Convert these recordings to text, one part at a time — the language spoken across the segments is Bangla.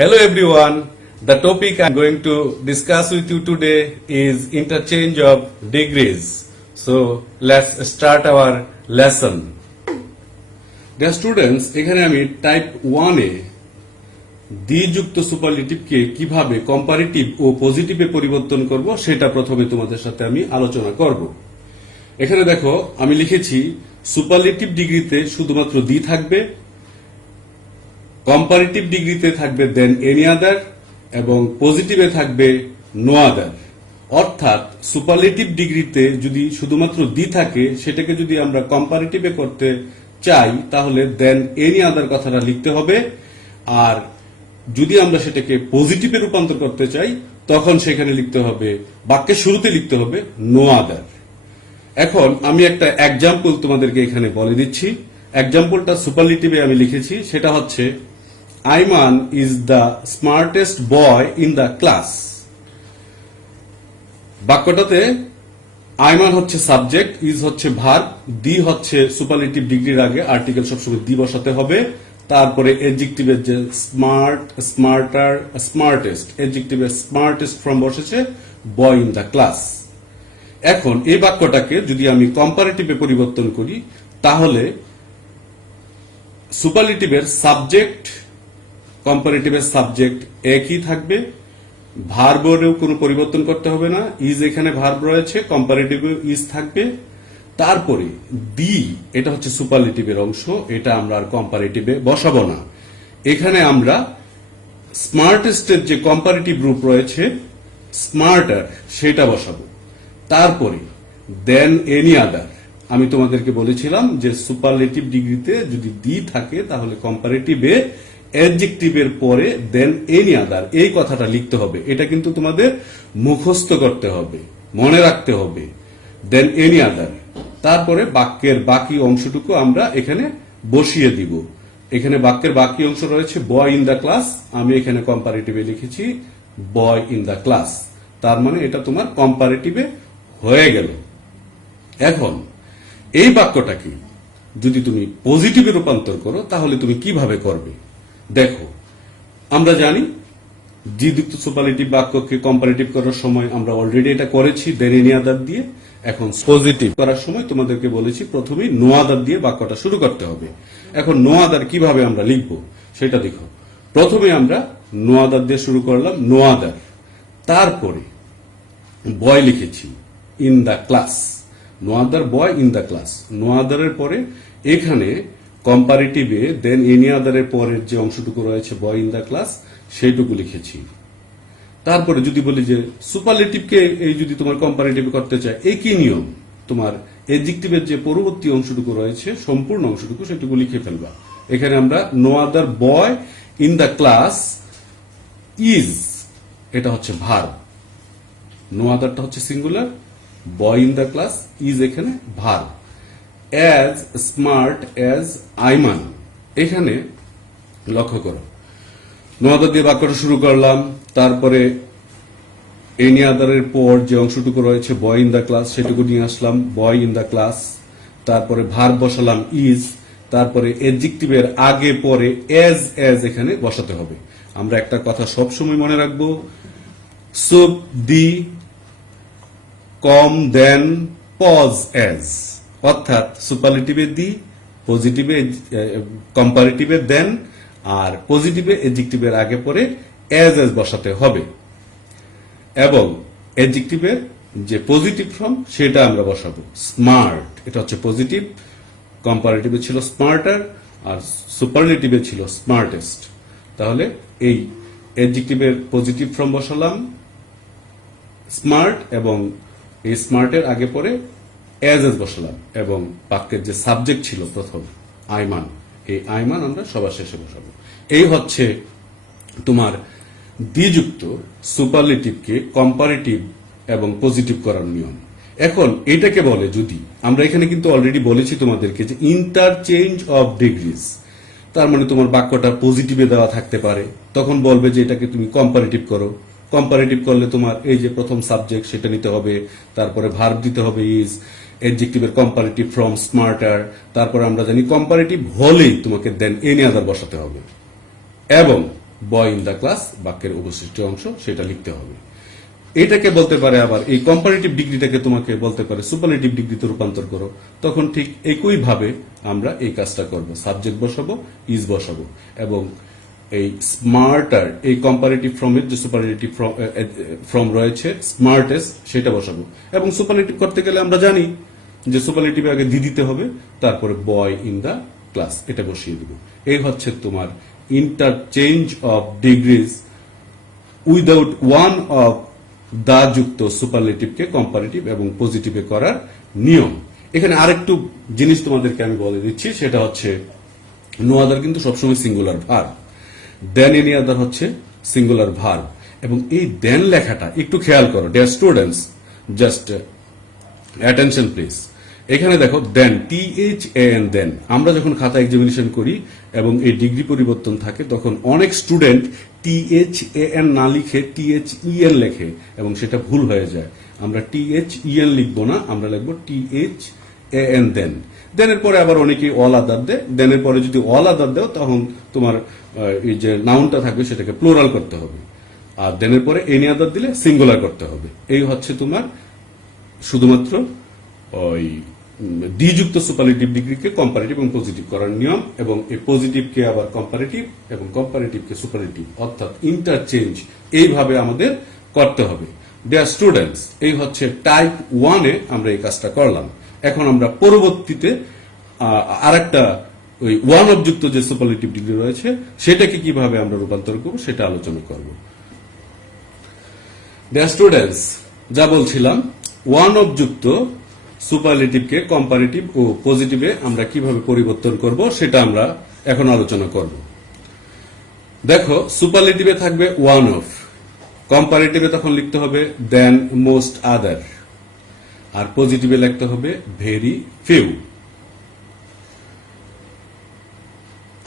Hello everyone. The topic I'm going to discuss with you today is interchange of degrees. So let's start our lesson. Dear students, এখানে আমি টাইপ 1 এ দ্বিযুক্ত সুপারলেটিভকে কিভাবে কম্পারেটিভ ও পজিটিভে পরিবর্তন করব সেটা প্রথমে তোমাদের সাথে আমি আলোচনা করব। এখানে দেখো আমি লিখেছি সুপারলেটিভ ডিগ্রিতে শুধুমাত্র দি থাকবে, কম্পারেটিভ ডিগ্রিতে থাকবে দেন এনি আদার এবং পজিটিভে থাকবে নো আদার। অর্থাৎ সুপারলেটিভ ডিগ্রিতে যদি শুধুমাত্র দি থাকে সেটাকে যদি আমরা কম্পারেটিভে করতে চাই তাহলে দেন এনি আদার কথাটা লিখতে হবে, আর যদি আমরা সেটাকে পজিটিভে রূপান্তর করতে চাই তখন সেখানে লিখতে হবে, বাক্যের শুরুতে লিখতে হবে নো আদার। এখন আমি একটা এক্সাম্পল তোমাদেরকে এখানে বলে দিচ্ছি। এক্সাম্পলটা সুপারলেটিভে আমি লিখেছি, সেটা হচ্ছে Aiman is the smartest boy in the class. বাক্যটাতে আইমান হচ্ছে সাবজেক্ট, ইজ হচ্ছে ভার্ব, দি হচ্ছে সুপারলেটিভ ডিগ্রির আগে আর্টিকেল সবসময় দি বসাতে হবে। তারপরে এডজেক্টিভের যে স্মার্ট, স্মার্টার, স্মার্টেস্ট, এডজেক্টিভের স্মার্টেস্ট ফর্ম বসেছে বয় ইন দ্য ক্লাস। এখন এই বাক্যটাকে যদি আমি কম্পারেটিভে পরিবর্তন করি তাহলে সুপারলেটিভের সাবজেক্ট, কম্পারেটিভের সাবজেক্ট একই থাকবে, ভার্বেরও কোনো পরিবর্তন করতে হবে না, ইজ এখানে ভার্ব রয়েছে, কম্পারেটিভে ইজ থাকবে। তারপরে দি, এটা হচ্ছে সুপারলেটিভের অংশ, এটা আমরা আর কম্পারেটিভে বসাবো না। এখানে আমরা স্মার্টেস্টের যে কম্পারেটিভ রূপ রয়েছে স্মার্টার সেটা বসাবো। তারপরে দেন এনি আদার। আমি তোমাদেরকে বলেছিলাম যে সুপারলেটিভ ডিগ্রিতে যদি দি থাকে তাহলে কম্পারেটিভে অ্যাডজেক্টিভের পরে দেন এনি আদার এই কথাটা লিখতে হবে। এটা কিন্তু তোমাদের মুখস্থ করতে হবে, মনে রাখতে হবে, দেন এনি আদার। তারপরে বাক্যের বাকি অংশটুকু আমরা এখানে বসিয়ে দিব। এখানে বাক্যের বাকি অংশ রয়েছে বয় ইন দ্য ক্লাস, আমি এখানে কম্পারেটিভে লিখেছি বয় ইন দ্য ক্লাস। তার মানে এটা তোমার কম্পারেটিভে হয়ে গেল। এখন এই বাক্যটাকে যদি তুমি পজিটিভে রূপান্তর করো তাহলে তুমি কিভাবে করবে দেখো। আমরা জানি দ্বিযুক্ত সুপারলেটিভ বাক্যকে কম্পারেটিভ করার সময় আমরা অলরেডি এটা করেছি দেন এনি আদার দিয়ে। এখন পজিটিভ করার সময় তোমাদেরকে বলেছি প্রথমেই নো আদার দিয়ে বাক্যটা শুরু করতে হবে। এখন নো আদার কিভাবে আমরা লিখবো সেটা দেখো। প্রথমে আমরা নো আদার দিয়ে শুরু করলাম, নো আদার, তারপরে বয় লিখেছি in the class, no other boy in the class. No আদারের পরে এখানে কম্পারেটিভে দেন এনি আদারের পরের যে অংশটুকু রয়েছে বয় ইন দ্য ক্লাস সেইটুকু লিখেছি। তারপরে যদি বলি যে সুপারলেটিভকে এই যদি তোমার কম্পারেটিভ করতে চায় একই নিয়ম, তোমার এডজেক্টিভের যে পরবর্তী অংশটুকু রয়েছে সম্পূর্ণ অংশটুকু সেটুকু লিখে ফেলবা। এখানে আমরা no other boy in the class is, এটা হচ্ছে ভার্ব, নো আদারটা হচ্ছে singular, boy in the class, is এখানে verb. As smart as Aiman, এখানে লক্ষ্য করো নো আদার দিয়ে বাক্যটা শুরু করলাম, তারপরে এনি আদারের পর যে অংশটুকু রয়েছে বয় ইন দ্য ক্লাস সেটুকু নিয়ে আসলাম বয় ইন দ্য ক্লাস, তারপরে ভার্ব বসালাম ইজ, তারপরে এডজেক্টিভের আগে পরে এজ এখানে বসাতে হবে। আমরা একটা কথা সবসময় মনে রাখবো, সুপ দি কম দেন পজ এজ, অর্থাৎ সুপারলেটিভে দি, পজিটিভে কম্পারেটিভে দেন, আর পজিটিভে এডজেক্টিভের আগে পরে এজ বসাতে হবে। এবং এডজেক্টিভের যে পজিটিভ ফর্ম সেটা আমরা বসাবো স্মার্ট, এটা হচ্ছে পজিটিভ, কম্পারেটিভে ছিল স্মার্টার আর সুপারলেটিভে ছিল স্মার্টেস্ট। তাহলে এই এডজেক্টিভের পজিটিভ ফর্ম বসালাম স্মার্ট এবং এই স্মার্টের আগে পরে এজ বসালাম, এবং বাক্যের যে সাবজেক্ট ছিল প্রথম আইমান, এই আইমান আমরা সবার শেষে বসাবো। এই হচ্ছে তোমার দ্বিযুক্ত সুপারলেটিভকে কম্পারেটিভ এবং পজিটিভ করার নিয়ম। এখন এটাকে বলে, যদি আমরা এখানে কিন্তু অলরেডি বলেছি তোমাদেরকে যে ইন্টারচেঞ্জ অফ ডিগ্রিজ, তার মানে তোমার বাক্যটা পজিটিভে দেওয়া থাকতে পারে, তখন বলবে যে এটাকে তুমি কম্পারেটিভ করো। কম্পারেটিভ করলে তোমার এই যে প্রথম সাবজেক্ট সেটা নিতে হবে, তারপরে ভার্ব দিতে হবে ইজ, এডজেক্টিভের কম্পারেটিভ ফ্রম স্মার্টার, তারপরে আমরা জানি কম্পারেটিভ হলেই তোমাকে দেন এনি আদার বসাতে হবে। এবং বয় ইন দ্য ক্লাস বাক্যের অবশিষ্ট অংশ সেটা লিখতে হবে। এটাকে বলতে পারে আবার এই কম্পারেটিভ ডিগ্রিটাকে তোমাকে বলতে পারে সুপারলেটিভ ডিগ্রিতে রূপান্তর করো, তখন ঠিক একইভাবে আমরা এই কাজটা করব, সাবজেক্ট বসাবো, ইজ বসাবো এবং এই স্মার্টার এই কম্পারেটিভ ফর্মের যে সুপারলেটিভ ফর্ম রয়েছে স্মার্টেস্ট সেটা বসাবো। এবং সুপারলেটিভ করতে গেলে আমরা জানি যে সুপারলেটিভ আগে দিতে হবে, তারপরে বয় ইন দ্য ক্লাস এটা বসিয়ে দিব। এই হচ্ছে তোমার interchange of degrees without one of the যুক্ত সুপারলেটিভকে কম্পারেটিভ এবং পজিটিভে করার নিয়ম। এখানে আরেকটু জিনিস তোমাদেরকে আমি বলে দিচ্ছি, সেটা হচ্ছে নো আদার কিন্তু সবসময় সিঙ্গুলার ভার্ব, দেন এনি আদার হচ্ছে সিঙ্গুলার ভার্ব। এবং এই দেন লেখাটা একটু খেয়াল করো dear students, just attention please. এখানে দেখো দেন, THAN দেন, আমরা যখন খাতা এক্সামিনেশন করি এবং এই ডিগ্রি পরিবর্তন থাকে তখন অনেক স্টুডেন্ট THAN না লিখে THEN লেখে এবং সেটা ভুল হয়ে যায়। আমরা THEN লিখবো না, আমরা লিখবো THAN দেন। দেনের পরে আবার অনেকে অল আদার দেয়, দেনের পরে যদি অল আদার দাও তখন তোমার এই যে নাউনটা থাকবে সেটাকে প্লোরাল করতে হবে, আর দেনের পরে এনি আদার দিলে সিঙ্গুলার করতে হবে। এই হচ্ছে তোমার শুধুমাত্র ওই দ্বিযুক্ত সুপারলেটিভ ডিগ্রিকে কম্পারেটিভ এবং পজিটিভ করার নিয়ম, এবং এই পজিটিভকে আবার কম্পারেটিভ এবং কম্পারেটিভকে সুপারলেটিভ অর্থাৎ ইন্টারচেঞ্জ এইভাবে আমাদের করতে হবে। ডিয়ার স্টুডেন্টস, এই হচ্ছে টাইপ 1-এ আমরা এই কাজটা করলাম। এখন আমরা পরবর্তীতে আরেকটা ওই ওয়ান অবযুক্ত যে সুপারলেটিভ ডিগ্রি রয়েছে সেটাকে কিভাবে আমরা রূপান্তর করব সেটা আলোচনা করব। ডিয়ার স্টুডেন্টস, যা বলছিলাম ওয়ান অবযুক্ত সুপারলেটিভকে কম্পারেটিভ ও পজিটিভে আমরা কিভাবে পরিবর্তন করব সেটা আমরা এখন আলোচনা করব। দেখো, সুপারলেটিভে থাকবে ওয়ান অফ, কম্পারেটিভে তখন লিখতে হবে দেন, মোস্ট, আদার, আর পজিটিভে লিখতে হবে ভেরি ফিউ।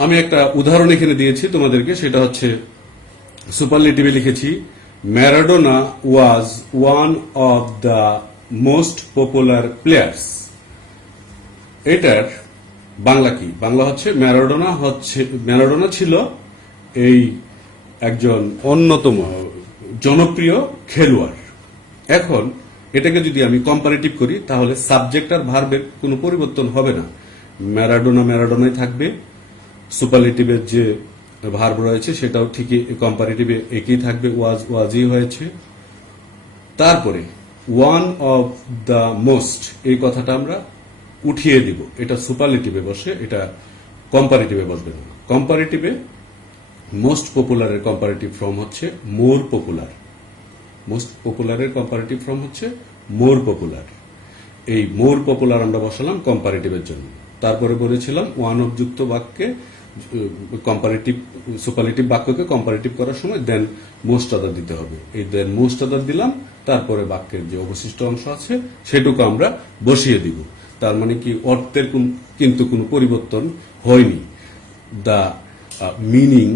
আমি একটা উদাহরণ এখানে দিয়েছি তোমাদেরকে, সেটা হচ্ছে সুপারলেটিভে লিখেছি Maradona was one of the most popular players. এটার বাংলা কি? বাংলা হচ্ছে ম্যারাডোনা ছিল এই একজন অন্যতম জনপ্রিয় খেলোয়াড়। এখন এটাকে যদি আমি কম্পারেটিভ করি তাহলে সাবজেক্ট আর ভার্বের কোনো পরিবর্তন হবে না, ম্যারাডোনাই থাকবে, সুপারলেটিভের যে ভার্ব রয়েছে সেটাও ঠিকই কম্পারেটিভে একই থাকবে, ওয়াজই হয়েছে। তারপরে ওয়ান অফ দ্য মোস্ট এই কথাটা আমরা উঠিয়ে দিব, এটা সুপারলেটিভে বসে, এটা কম্পারেটিভে বসবে না। কম্পারেটিভে মোস্ট পপুলারের কম্পারেটিভ ফর্ম হচ্ছে মোর পপুলার, মোস্ট পপুলারের কম্পারেটিভ ফর্ম হচ্ছে মোর পপুলার। এই মোর পপুলার আমরা বসালাম কম্পারেটিভের জন্য। তারপরে বলেছিলাম ওয়ান অফ যুক্ত বাক্যে কম্পারেটিভ সুপারলেটিভ বাক্যকে কম্পারেটিভ করার সময় দেন মোস্ট আদার দিতে হবে, এই দেন মোস্ট আদার দিলাম, তারপরে বাক্যের যে অবশিষ্ট অংশ আছে সেটুকু আমরা বসিয়ে দিব। তার মানে কি অর্থের কিন্তু কোনো পরিবর্তন হয়নি, the meaning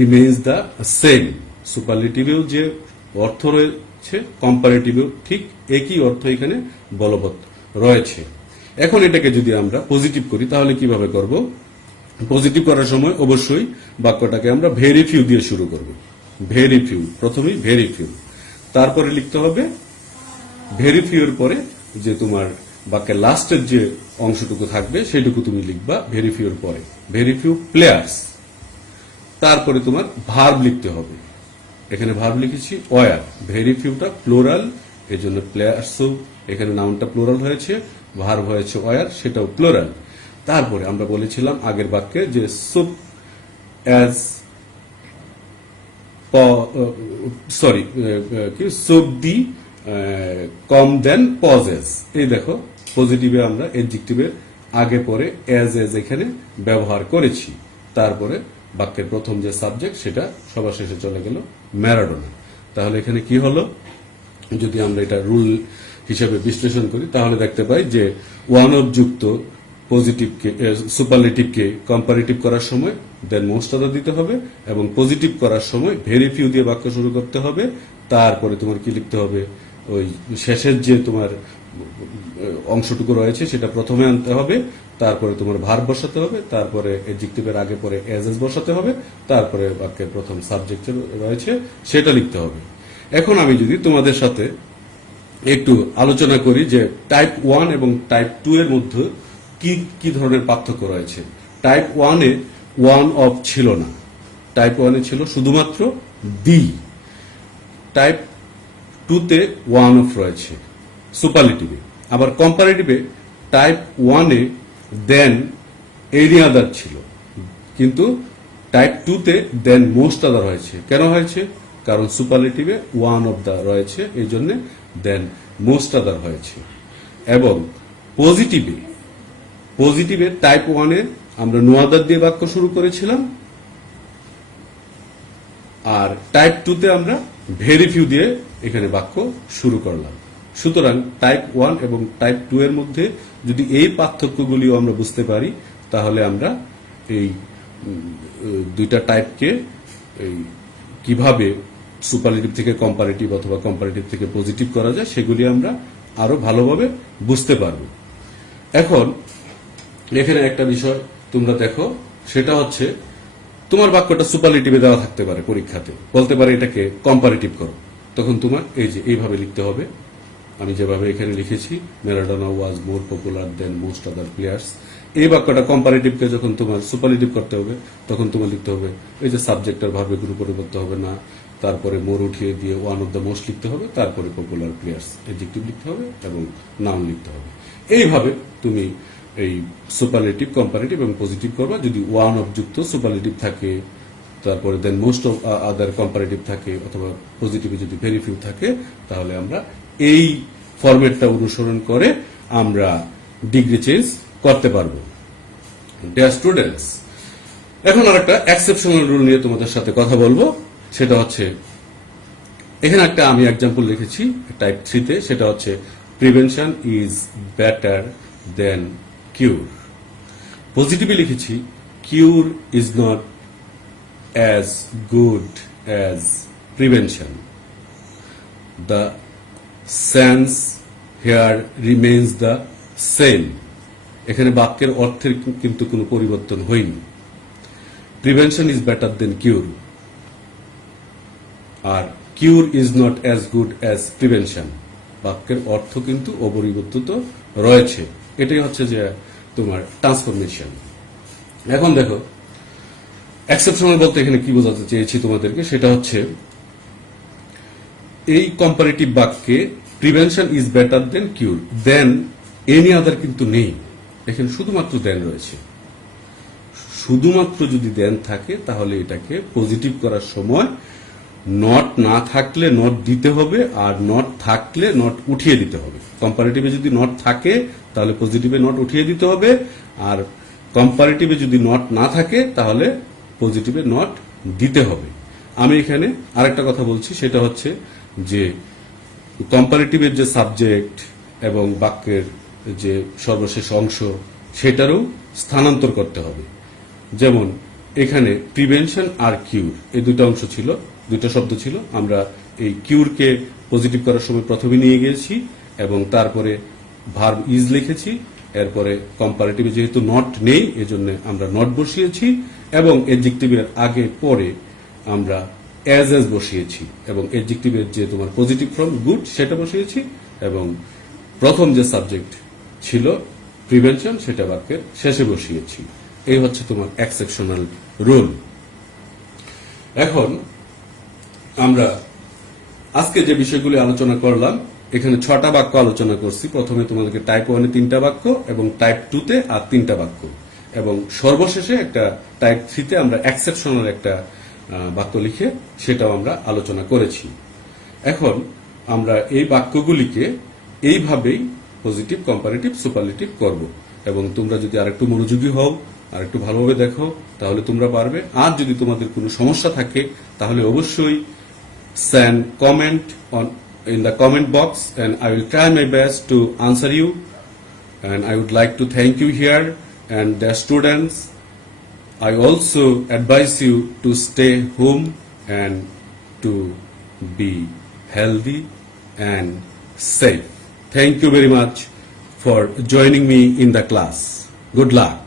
remains the same. সুপারলেটিভেও যে অর্থ রয়েছে কম্পারেটিভেও ঠিক একই অর্থ এখানে বলবৎ রয়েছে। এখন এটাকে যদি আমরা পজিটিভ করি তাহলে কিভাবে করব? পজিটিভ করার সময় অবশ্যই বাক্যটাকে আমরা ভেরি ফিউ দিয়ে শুরু করব। ভেরি ফিউ, প্রথমেই ভেরি ফিউ, তারপরে লিখতে হবে ভেরি ফিউর পরে যে তোমার বাক্যের লাস্টের যে অংশটুকু থাকবে সেটুকু তুমি লিখবা ভেরি ফিউর পরে, ভেরি ফিউ প্লেয়ার্স। তারপরে তোমার ভার্ব লিখতে হবে, এখানে ভার্ব লিখেছি ওয়ার, ভেরি ফিউটা প্লোরাল, এই জন্য প্লেয়ার্সও এখানে নাউনটা প্লোরাল হয়েছে, ভার্ব হয়েছে ওয়ার, সেটাও প্লোরাল। তারপরে আমরা বলেছিলাম আগের বাক্যে যে সুপ অ্যাজ সুপ দি কম দেন পজেস। এই দেখো পজিটিভে আমরা এডজেক্টিভের আগে পরে অ্যাজ এখানে ব্যবহার করেছি। তারপরে বাক্যের প্রথম যে সাবজেক্ট সেটা সবার শেষে চলে গেল ম্যারাডোনা। তাহলে এখানে কি হলো? যদি আমরা এটা রুল হিসেবে বিশ্লেষণ করি তাহলে দেখতে পাই যে ওয়ান অফ যুক্ত পজিটিভকে সুপারলেটিভকে কম্পারেটিভ করার সময় দেন মোস্ট আদার দিতে হবে, এবং পজিটিভ করার সময় ভেরি ফিউ দিয়ে বাক্য শুরু করতে হবে। তারপরে তোমার কি লিখতে হবে? ওই শেষের যে তোমার অংশটুকু রয়েছে সেটা প্রথমে আনতে হবে, তারপরে তোমার ভার্ব বসাতে হবে, তারপরে অ্যাডজেক্টিভের আগে পরে এজ বসাতে হবে, তারপরে বাক্যের প্রথম সাবজেক্ট রয়েছে সেটা লিখতে হবে। এখন আমি যদি তোমাদের সাথে একটু আলোচনা করি যে টাইপ 1 এবং টাইপ 2 এর মধ্যে কি কি ধরনের পার্থক্য রয়েছে। টাইপ 1 এ ওয়ান অফ ছিল না, টাইপ 1 এ ছিল শুধুমাত্র দি। টাইপ 2 তে ওয়ান অফ রয়েছে সুপারলেটিভে। আবার কম্পারেটিভে টাইপ 1 এ দেন এনি আদার ছিল, কিন্তু টাইপ 2 তে দেন মোস্ট আদার হয়েছে। কেন হয়েছে? কারণ সুপারলেটিভে ওয়ান অফ দা রয়েছে, এই জন্য দেন মোস্ট আদার হয়েছে। এবং পজিটিভে টাইপ 1 এ আমরা নো আদার দিয়ে বাক্য শুরু করেছিলাম, আর টাইপ 2 তে আমরা ভেরি ফিউ দিয়ে এখানে বাক্য শুরু করলাম। সুতরাং টাইপ 1 এবং টাইপ 2 এর মধ্যে যদি এই পার্থক্যগুলিও আমরা বুঝতে পারি, তাহলে আমরা এই দুইটা টাইপকে কিভাবে সুপারলেটিভ থেকে কম্পারেটিভ অথবা কম্পারেটিভ থেকে পজিটিভ করা যায় সেগুলি আমরা আরো ভালোভাবে বুঝতে পারব। এখন এখানে একটা বিষয় তোমরা দেখো, সেটা হচ্ছে তোমার বাক্যটা সুপারলেটিভে দেওয়া থাকতে পারে, পরীক্ষাতে বলতে পারে এটাকে কম্পারেটিভ করো, তখন তোমার এই যে এইভাবে লিখতে হবে। আমি যেভাবে এখানে লিখেছি, ম্যারাডোনা ওয়াজ মোর পপুলার দেন মোস্ট আদার প্লেয়ার্স, এই বাক্যটা কম্পারেটিভকে যখন তোমার সুপারলেটিভ করতে হবে তখন তোমার লিখতে হবে এই যে সাবজেক্টের ভার্বের গ্রুপ পরিবর্তন হবে না, তারপরে মোর উঠিয়ে দিয়ে ওয়ান অফ দ্য মোস্ট লিখতে হবে, তারপরে পপুলার প্লেয়ার্স অ্যাডজেক্টিভ লিখতে হবে এবং নাউন লিখতে হবে। এইভাবে তুমি এই সুপারলেটিভ, কম্পারেটিভ এবং পজিটিভ করবা। যদি ওয়ান অফ যুক্ত সুপারলেটিভ থাকে, তারপরে দেন মোস্ট অফ আদার কম্পারেটিভ থাকে, অথবা পজিটিভে যদি ভেরি ফিউ থাকে, তাহলে আমরা এই ফরম্যাটটা অনুসরণ করে আমরা ডিগ্রি চেঞ্জ করতে পারবো। ডিয়ার স্টুডেন্টস, এখন আর একটা এক্সেপশনাল রুল নিয়ে তোমাদের সাথে কথা বলবো। সেটা হচ্ছে, এখানে একটা আমি এক্সাম্পল লিখেছি টাইপ 3 তে, সেটা হচ্ছে prevention is better than cure. পজিটিভে লিখেছি cure is not as good as prevention. The sense here remains the same. এখানে বাক্যের অর্থের কিন্তু কোনো পরিবর্তন হয়নি। Prevention is better than cure, আর cure is not as good as prevention, বাক্যের অর্থ কিন্তু অপরিবর্তিত রয়েছে। এটাই হচ্ছে যে তোমার ট্রান্সফরমেশন। এখন দেখো এক্সেপশনাল বলতে এখানে কি বোঝাতে চেয়েছি তোমাদেরকে, সেটা হচ্ছে এই কম্পারেটিভ বাক্যে prevention is better than cure, than any other কিন্তু নেই, এখানে শুধুমাত্র দেন রয়েছে। শুধুমাত্র যদি দেন থাকে তাহলে এটাকে পজিটিভ করার সময় নট না থাকলে নট দিতে হবে, আর নট থাকলে নট উঠিয়ে দিতে হবে। কম্পারেটিভে যদি নট থাকে তাহলে পজিটিভে নট উঠিয়ে দিতে হবে, আর কম্পারেটিভে যদি নট না থাকে তাহলে পজিটিভে নট দিতে হবে। আমি এখানে আরেকটা কথা বলছি, সেটা হচ্ছে যে কম্পারেটিভের যে সাবজেক্ট এবং বাক্যের যে সর্বশেষ অংশ সেটারও স্থানান্তর করতে হবে। যেমন এখানে প্রিভেনশন আর কিউর এই দুটো অংশ ছিল, দুটো শব্দ ছিল। আমরা এই কিউরকে পজিটিভ করার সময় প্রথমে নিয়ে গিয়েছি এবং তারপরে ভার্ব ইজ লিখেছি। এরপরে কম্পারেটিভে যেহেতু নট নেই এজন্য আমরা নট বসিয়েছি, এবং এডজেক্টিভের আগে পরে আমরা অ্যাজ বসিয়েছি, এবং এডজেক্টিভের যে তোমার পজিটিভ ফর্ম গুড সেটা বসিয়েছি, এবং প্রথম যে সাবজেক্ট ছিল প্রিভেনশন সেটা বাক্যের শেষে বসিয়েছি। এই হচ্ছে তোমার এক্সেপশনাল রুল। এখন আমরা আজকে যে বিষয়গুলি আলোচনা করলাম, এখানে 6টা বাক্য আলোচনা করছি। প্রথমে তোমাদেরকে টাইপ 1 এ 3টা বাক্য, এবং টাইপ 2 তে আর 3টা বাক্য, এবং সর্বশেষে একটা টাইপ 3 তে আমরা এক্সেপশনাল একটা বাক্য লিখে সেটাও আমরা আলোচনা করেছি। এখন আমরা এই বাক্যগুলিকে এইভাবেই পজিটিভ, কম্পারেটিভ, সুপারলেটিভ করব, এবং তোমরা যদি আরেকটু মনোযোগী হও, আর একটু ভালোভাবে দেখো, তাহলে তোমরা পারবে। আর যদি তোমাদের কোনো সমস্যা থাকে তাহলে অবশ্যই send comment in the comment box, and I will try my best to answer you. And I would like to thank you here, and the students, I also advise you to stay home and to be healthy and safe. Thank you very much for joining me in the class. Good luck.